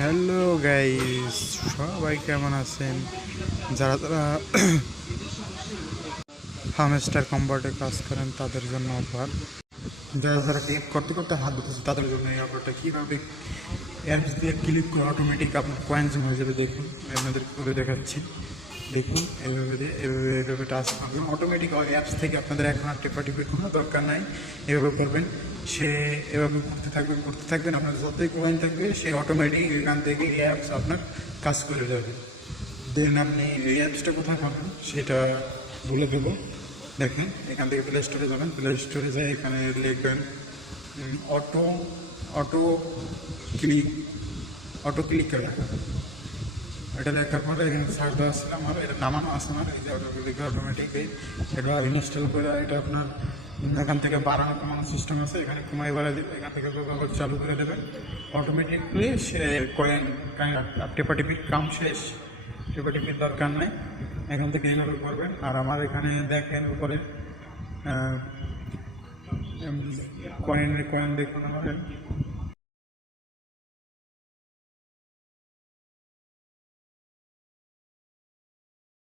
Hello guys, সবাই কেমন আছেন? যারা যারা হামস্টার কম্বার্টে কাজ করেন তাদের জন্য অফার। যারা যারা ক্লিক করতে করতে হাত ধুতেছে তাদের জন্য এই অফারটা। কীভাবে অ্যাপস দিয়ে ক্লিক করে অটোমেটিক আপনার কয়েন্স হয়ে যাবে দেখুন, আপনাদের করে দেখাচ্ছি। দেখুন এভাবে টাচ করবেন অটোমেটিক অ্যাপস থেকে। আপনাদের এখন আর টেপাটিপির কোনো দরকার নাই, এভাবে করবেন। সে এভাবে করতে থাকবেন আপনার যতই কয়েন থাকবে সে অটোমেটিক এখান থেকে এই অ্যাপস আপনার কাজ করে যাবে। দেন আপনি এই অ্যাপসটা কোথায় পাবেন সেটা বলে দেবো। দেখেন, এখান থেকে প্লে স্টোরে যাবেন, প্লে স্টোরে যাই এখানে লিখবেন auto auto click auto click করে রাখা। এটা লেখার পরে এখানে সার্চ দেওয়া ছিল আমার, এটা নামানো আছে আমার, এই যে অটো ক্লিক অটোমেটিকলি এটা ইনস্টল করে এটা আপনার এখান থেকে বাড়ানো কমানো সিস্টেম আছে, এখানে কমাই বাড়া দেবে, এখান থেকে আবার চালু করে দেবেন অটোমেটিকলি। সে কয়েন টেপাটিপির কাম শেষ, টেপাটিপির দরকার নেই, এখান থেকে এইভাবে করবেন। আর আমার এখানে দেখেন উপরে কয়েন দেখুন আমাদের